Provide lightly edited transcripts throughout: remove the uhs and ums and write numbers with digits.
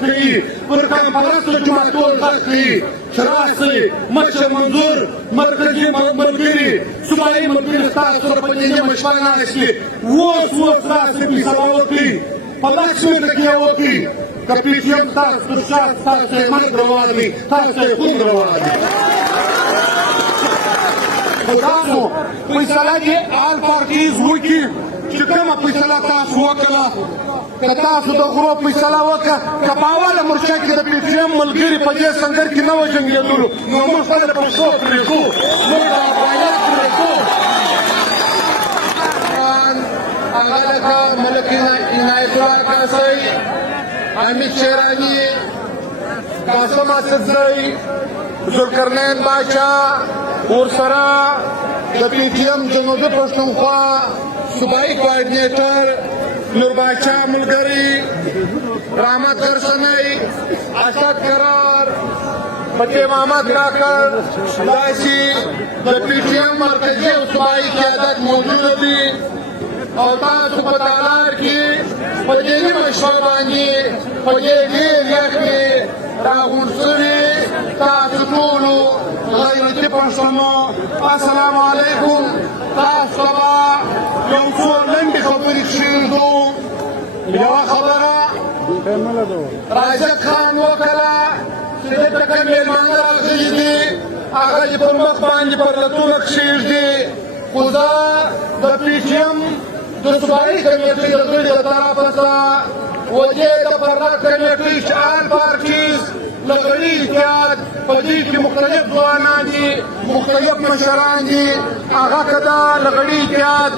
کوي پر قام پرستو جماعتونو غږ کوي چې راسئ مشر منظور مرکزي ملګري صوبایي ملګري ستاسو سره په دې نیمه شپه ناست دي اوس راسئ فیصله وکړئ په لس منټه کې یې وکړئ که پي ټي ایم ستاسو تر شا ستاسو یې مرګ روان دی ستاسو یې خون روان دی خو تاسو فیصله دې آل پارټیز وکړي چې کومه فیصله تاسو وکړه که تاسو د غرو فیصله وکړه که په اوله مورچه کې د پي ټي ایم ملګري په دې سنګر کې نه وجنګېدلو نو موږ خپله پښتو پرېږدو موږ د افغانیت پرېږدو هغه لکه ملک عنایت الله کاسۍ حمید شیراني قاسم اسدزی ذوالقرنین باچا ورسره د پي ټي ایم جنوبي پښتونخوا صوبایي کوارډینیټر نور باچا ملګري رحمت غرسنی اسد کرار فتح محمد کاکړ داسې د پي ټي ایم مرکزي او صوبایي قیادت موجوده دي او تاسو په تالار کې په دې نیمه شپه باندې په دې ډېر یخ کې راغونډ شوي تاسو ټولو غیرتي پښتنو السلام علیکم تاسو ته به یو څو لنډې خبرې کښېږدو یوه خبره راشد خان وکړه چې دلته کوم مېلمانه راغلي دي هغه یې پر مخ باندې پرلتونه کښېږدي خو زه د پي ټي ایم د صوبایي کمیټې د غړي له طرفه څخه و دې د فرهنګ کمیټې چې آل پارټیز له غړي اتحاد په دې کې مختلف ځوانان دي مختلف مشران دي هغه که د له غړي اتحاد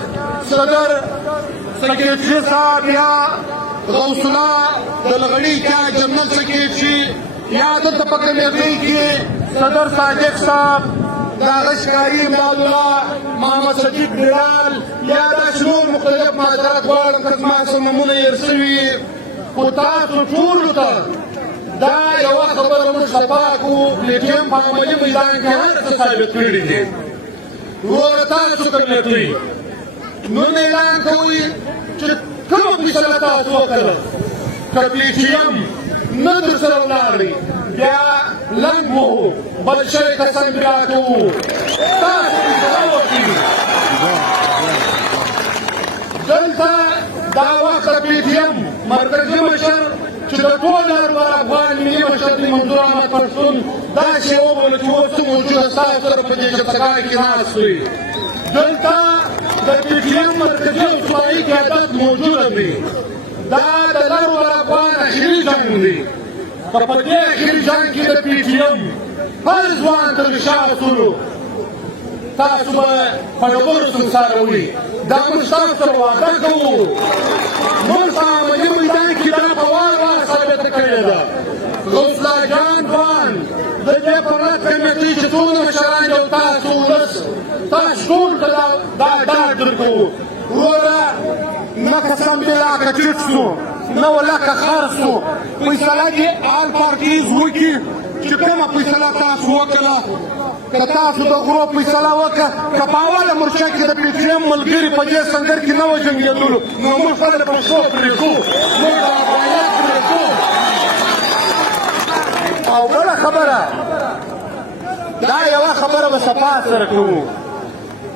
صدر سکرټري صاحب یا غوث الله د له غړي اتحاد جنرال سکرټري یا دلته په کمیټې کې صدر صادق صاحب د هغه ښکاري امداد الله محمد صدیق بلال یا داسې نور مختلف معذرت غواړم که زما څه نومونه هېر شوي خو تاسو ټولو ته دا یوه خبره موږ خفا کړو پي ټي ایم په عملي میدان کې هر څه ثابت کړي دي وروره تاسو کمیټې نن اعلان کوئ چې کومه فیصله تاسو وکړه که پي ټي ایم نه در سره ولاړئ بیا لنډ وو بل شی قسم بیا کوو تاسو فیصله وکړئ دلته دا وخت د پي ټي ایم مرکزي مشر چې د ټول افغان ملي مشر دی منظور احمد پښتون داسې وبولو چې اوس موجوده ستاسو سره په دې جلسهګاه کې ناست وي دلته د پي ټي ایم مرکزي او صوبایي قیادت موجوده وي دا د لرو افغان اخري جنګ دی په دې اخري جنګ کې د پي ټي ایم هر ځوان تر شا وصولو تاسو به په ډبرو سنګساروئ دا موږ تاسو سره وعده کوو موږ په عملي میدان کې دا په وار ثابته کړې ده غوث الله جان ځوان د دې فرهنګ کمیټې چې ټول مشران او تاسو ولس تاسو ټول ته دا ډاډ درکوو وروره نه قسم بلا که ټیټ سو نه ولکه خر سو فیصله دې آل پارټیز وکړي چې کومه فیصله تاسو وکړه که تاسو د غرو فیصله وکړه که په اوله مورچه کې د پي ټي ایم ملګري په دې سنګر کې نه وجنګېدلو نو موږ خپله پښتو پرېږدو موږ د افغانیت پرېږدو او بله خبره دا یوه خبره به صفا سره کوو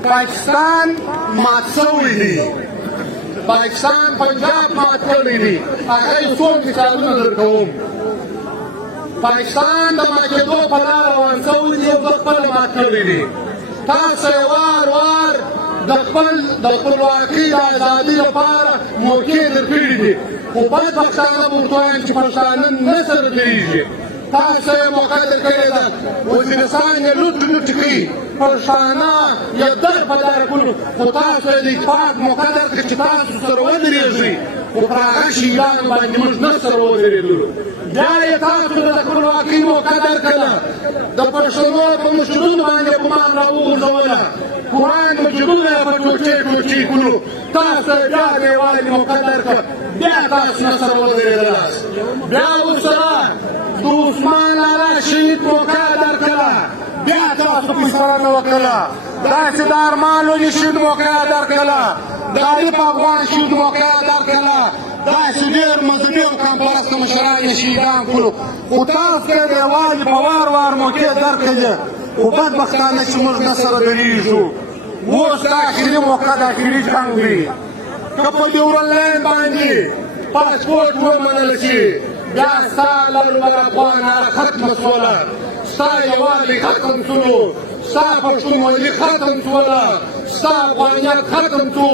پاکستان مات شوی دی پاکستان پنجاب مات کړی دی هغه یې څو مثالونه درکوم پاکستان د ماتېدو په لاره روان شوی دی او ده خپله مات کړی دی تاسو یې وار وار د خپلواکۍ د ازادۍ لپاره موقع درکړي دي خو بدبختانه به ورته وایم چې پښتانه نه سره درېږي تاسو یې موقع درکړې ده وزیرستان یې لوټ لوټ کړي پښتانه یې در په دار کړو خو تاسو یې د اتفاق موقع درکړه چې تاسو سره ودرېږئ خو په هغه شیانو باندې موږ نه سره ودرېدلو بیا یې تاسو ته د خپلواکۍ موقع درکړله د پښتنو په مشرونو باندې ګمان راوغورځوله قرآن مجبونه یې په ټوټې ټوټې کړو تاسو یې بیا د یووالي موقع درکړه بیا تاسو نه سره ودرېدلاست بیا ورسره د عثمان آلا شهید موقع درکړه بیا تاسو فیصله نه وکړله داسې د ارمان ولي شهید موقع درکړله د عارف افغان شهید موقع درکړله داسې ډېر مذهبي او قام پرسته مشران یې شهیدان کړو خو تاسو ته د یووالي په وار وار موقع درکړې خو بدبختانه چې موږ نه سره ګډېږو اوس د اخري موقع د اخري جنګ دی که په ډیورنډ لاین باندې پاسپورټ ومنل شي بیا ستا لر افغانه ختمه شوله ستا یووالی ختم شولو ستا پښتونولي ختم شوله ستا افغانیت ختم شو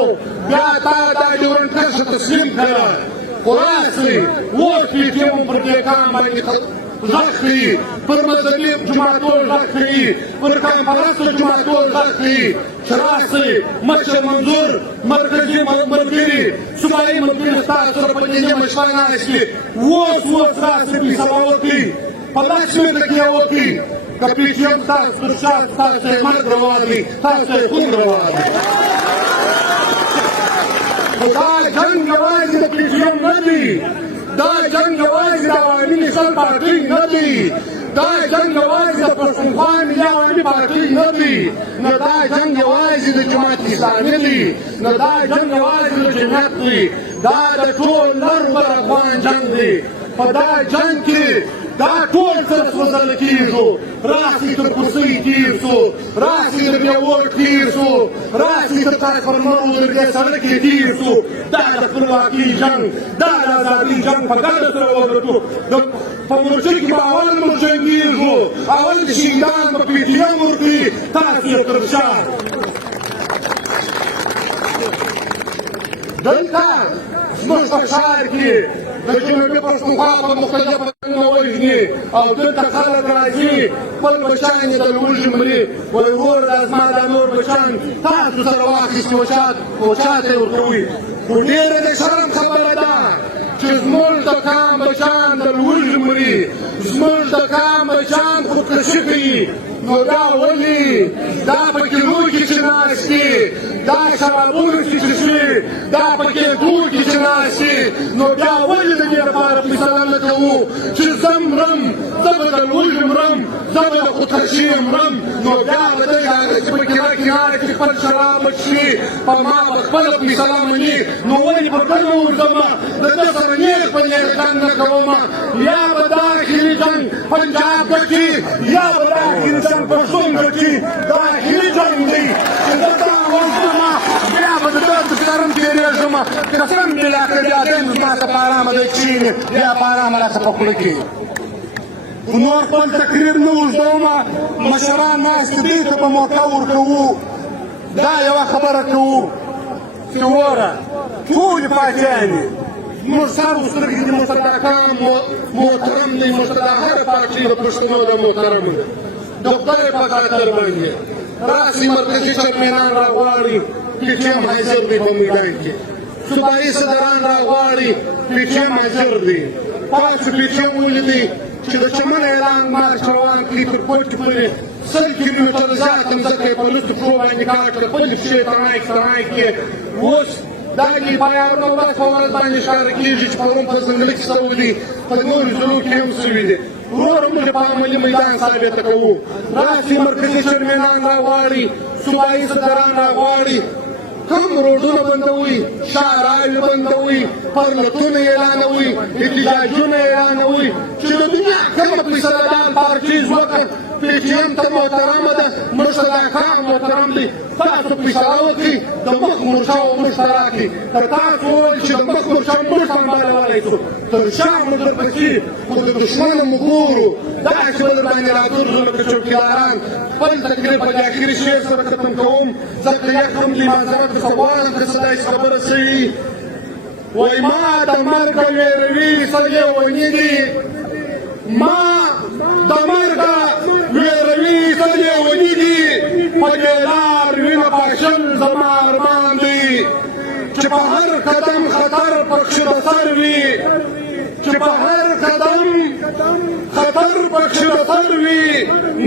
بیا تا دا ډیورنډ کرښه تسلیم کړه خو راسئ اوس پی ټي ایم پر دې کام باندې غږ کوي پر مذهبي جماعتونو غږ کوي پر قام پرستو جماعتونو غږ کوي چې راسئ مشر منظور مرکزي ملګري صوبایي ملګري ستاسو سره په دې نیمه شپه ناست دي اوس راسئ فیصله وکړئ په لس منټه کې یې وکړئ که پي ټي ایم ستاسو تر شا ستاسو یې مرګ روا دی ستاسو یې خون روا دی خو دا جنګ یوازې د پي ټي ایم نه دی دا جنګ یوازې د عوامي نشل پارټۍ نه دی دا جنګ یوازې د پښتونخوا ملي عوامي پارټۍ نه دی نه دا جنګ یوازې د جماعت اسلامي دی نه دا جنګ یوازې د جمعیت دی دا د ټول لر بر افغان جنګ دی په دا جنګ کې دا ټول سره سوځل کېږو راسئ تر کوڅۍ تېر شو راسئ تر میوور تېر شو راسئ تر ترانسفرمرو تر دې سړک کې تېر شو دا د خپلواکۍ جنګ دا د ازادۍ جنګ په ګډه سره وګټو په مورچل کې به اول موږ جنګېږو اول شهیدان به پي ټي ایم ورکړي تاسو یې تر شا دلته زموږ په ښار کې د جنوبي پښتونخوا په مختلفو ځایونو وژني او دلته خلک راځي خپل بچیان یې د لوږې مري وایي وروره دا زما دا نور بچیان تاسو سره واخیستي و چاته یې ورکوئ خو ډېره د شرم خبره ده چې زموږ د قام بچیان د لوږې مري زموږ د قام بچیان خودکشي کوي نو دا ولې دا په کیلو کې چې ناست دي دا شرابونه چې څښي دا په کیدو کې چې ناست دي نو بیا ولې د دې لپاره فیصله نه کوو چې زه مرم زه به د لوږې مرم زه به د خودکشي مرم نو بیا به دی هغه چې په کیله کناره کې خپل شراب څښي په ما به خپله فیصله مني نو ولې په کلمه ورځمه د ده سره نیغ په نیغ جنګ نه کومه یا به دا اخري جنګ پنجاب ګټي یا به دا اخري جنګ پښتون ګټي دا اخري جنګ دی چې زه دا وژنمه بیا به د ده په کرم تېرېږمه قسم بالله که بیا دی نو زما ته په ارامه دی کښېني بیا په ارامه راته په خوله کښېني خو نور خپل تقریر نه اوږدومه مشران ناست دي ته به موقع ورکوو دا یوه خبره کوو چې وره ټولې پاچیانې موږ سر سترګې دي موږ ته دا کام محترم دی موږ ته دا هره پارټۍ د پښتنو د محترم دی د خدای په خاطر باندې راسئ مرکزي چیرمنان راغواړي پي ټي ایم حاضر دی په میدان کې صوبایي صدران راغواړي پي ټي ایم حاضر دی تاسو پي ټي ایم ولیدئ چې د چمن اعلان مارچ روان کړي تر کوټې پورې 100 کیلومتره زیاته مځکه یې په لوڅو پښو باندې کار کړه خپلې پښې تڼاکې کړې اوس دا ګیپایانو ورځ په ورځ باندې ښکاره کېږي چې پرون په ځنګله کې سوي دي په نورو ضلعو کې هم سوي دي وروره موږ په عملي میدان ثابته کوو راسئ مرکزي چیرمنان راغواړي صوبایي صدران راغواړي کوم روډونه بندوي شاهراوې بندوي پرلتونه اعلانوي احتجاجونه اعلانوي چې د دنیا کومه فیصله دار پارټیز وکړ پي ټي ایم ته محترمه ده موږ ته دا کار محترم دی تاسو فیصله وکړئ د مخ مورچاو موږ ته راکړئ که تاسو وویل چې د مخ مورچاو موږ سمبالولی شو تر شا موږ درپسې خو د دښمنه مو ګورو داسې به در باندې راګرځو لکه چوکیداران خپل تقریر په دې اخري شعر سره ختم کوم ځکه یکم لمانځمه درته غواړم که څه داسې خبره سوي وایي ما د مرګه وېروي څه لیوني دي ما د مرګه وېروي څه لیوني دي په دې لار وینه پاشل زما ارمان دی چې په هر قدم خطر پکښې د سر وي چې په هر قدم خطر پکښې د سر وي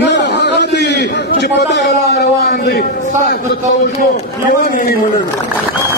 نه هغه دی چې په دغه لار روان دی ستاسو د توجه یوه مې مننه